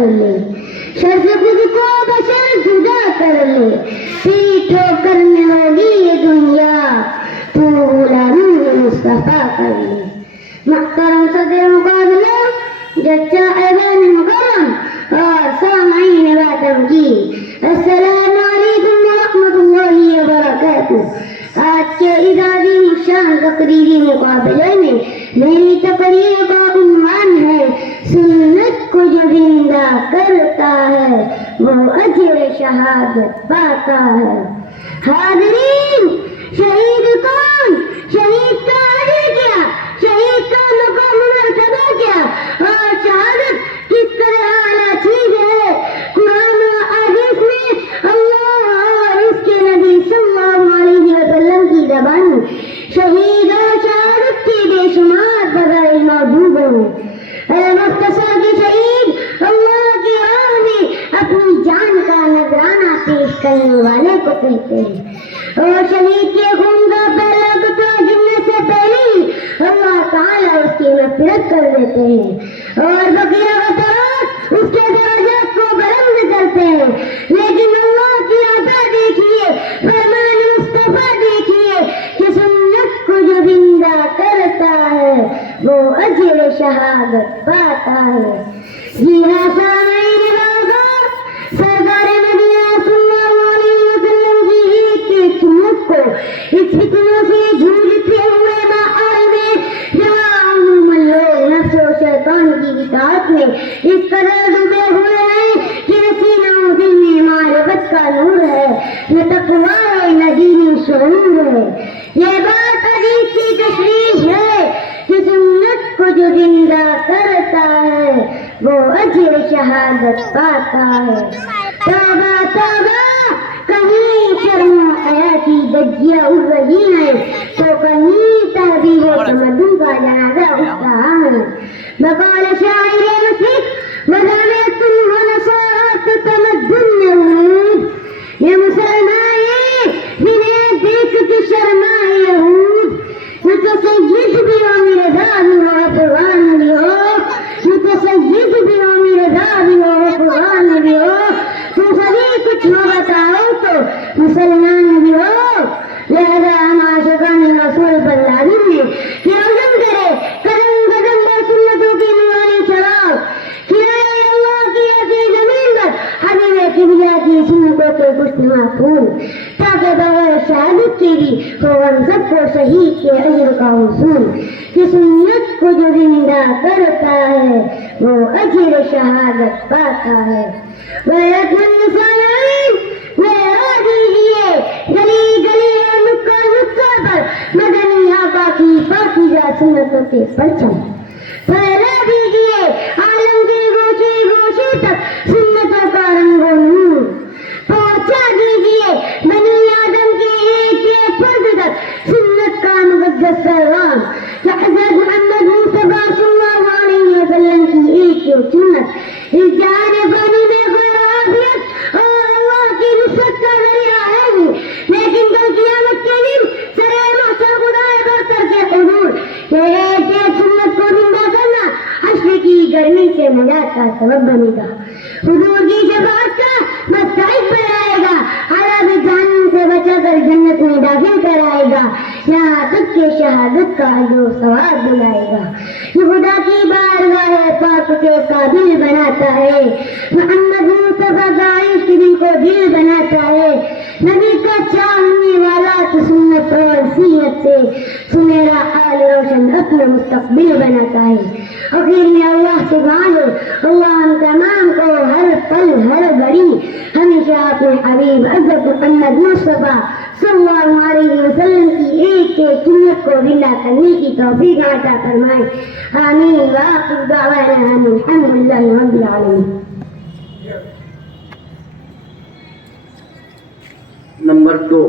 کر لے، شر سے خود کو بشر جدا کر لے، پیٹھو کرنے ہوگی یہ دنیا، تو غلامی مصطفیٰ کر لے۔ محترم صدر مقابلہ، جچہ ایوان مکرم اور سامعین باتم کی، السلام علیکم ورحمۃ اللہ وبرکاتہ۔ آج کے اعزازی شان تقریری مقابلے میں میری تقریر کا عنوان ہے سنت کو جو زندہ کرتا ہے وہ اجر شہادت پاتا ہے۔ حاضرین، شہید کون؟ شہید کا اجر کیا؟ شہید کا مقام مرتبہ کیا؟ اور شہادت کس طرح اعلیٰ چیز ہے؟ قرآن و حدیث میں اللہ اور اس کے نبی صلی اللہ علیہ وسلم کی زبان میں شہید اور شہادت کی بے شمار فضائل موجود ہیں۔ مختصر کے شہید اللہ کی راہ میں اپنی جان کا نذرانہ پیش کرنے والے کو کہتے ہیں، اور شہید کے خون کا پہلا قطرہ گرنے سے پہلے ہی اللہ تعالیٰ اس کی مغفرت کر دیتے ہیں اور بقیہ قطرات اس کے درجات کو بلند کرتے ہیں۔ لیکن اللہ کی عطا دیکھیے، فرمان مصطفیٰ دیکھیے کہ سنت کو جو زندہ کرتا ہے وہ اجر شہادت پاتا ہے۔ جی ہاں سامعین بازار، سرکار مدینہ صلی اللہ علیہ وسلم کی ایک ایک سنت کو اس فتنوں سے جھوجتے ہوئے ماحول میں جہاں عموماً لوگ نفس و شیطان کی اطاعت میں اس قدر ڈوبے ہوئے ہیں کہ نہ سینہ و دل میں معرفت کا نور ہے، نہ تقویٰ ہے، نہ دینی شعور ہے۔ یہ بات عجیب سی تشریح ہے کہ سنت کو جو زندہ کرتا ہے وہ اجر شہادت پاتا ہے۔ توبہ توبہ، کہیں شرم و حیا کی دجیاں اڑ رہی ہیں تو کہیں تہذیب و تمدن کا جنازہ اٹھ رہا ہے۔ بقول شاعر مشرق، وَدَعَتُمْ وَنَصَارَتُ تَمَدُّنَ یہود، یہ مسلمان ہیں جنہیں دیکھ کے شرمائے یہود۔ یہ تو سید بھی ہو میرے داد بھی ہو، قرآن بھی ہو، یہ تو سید بھی ہو میرے داد بھی ہو، قرآن بھی ہو، تم سبھی کچھ ہو بتاؤ تو مسلمان بھی ہو۔ لہذا ہم عاشقان رسول پر لازم ہے کہ عزم کرے قدم قدم پر سنتوں کی نورانی چراغ، کھلائے اللہ کی ایسی زمین پر حبیب قبلہ کی سنتوں کے خوشنما پھول، تاکہ بغیر شہادت کے بھی ہو ہم سب کو شہید کے اجر کا حصول۔ کہ سنت کو جو زندہ کرتا ہے وہ اجر شہادت پاتا ہے۔ غیرت مند سامعین، لہرا دیجیے گلی گلی اور نکڑ نکڑ پر مدنی آقا کی پاکیزہ سنتوں کے پرچم، پھیلا دیجیے عالم کے گوشے گوشے تک سنتوں کا رنگ و نور، پہنچا دیجیے بنی آدم کے ایک ایک فرد تک سنت کا مقدس پیغام کہ حضرت محمد مصطفیٰ صلی اللہ علیہ وسلم کی ایک ایک سنت اس جہان فانی میں خیر و عافیت اور اللہ کی نصرت کا ذریعہ ہے ہی، لیکن کل قیامت کے دن سرے محشر خدائے برتر کے حضور کہ ایک ایک سنت کو زندہ کرنا حشر کی گرمی سے نجات کا سبب بنے گا، حضور کی شفاعت کا مستحق بنائے گا، عذاب جہنم سے بچا کر جنت میں داخل کرائے گا، یہاں تک کہ شہادت کا اجر و ثواب دلائے گا۔ یہ خدا کی بارگاہ پاک کے قابل بناتا ہے، محمد مصطفیٰ کا عشق دل کو دل بناتا ہے، نبی کا چاہنے والا تو سنت اور سیرت سے سنہرا حال روشن اپنا مستقبل بناتا ہے۔ آخر میں اللہ سے مانگو، اللہ ہم تمام کو ہر پل ہر گھڑی ہمیشہ اپنے حبیب حضرت محمد مصطفیٰ صلی اللہ علیہ وسلم کی ایک ایک سنت کو زندہ کرنے کی توفیق عطا فرمائے۔ آمین وآخر دعوانا ان الحمد للہ رب العالمین۔ نمبر 2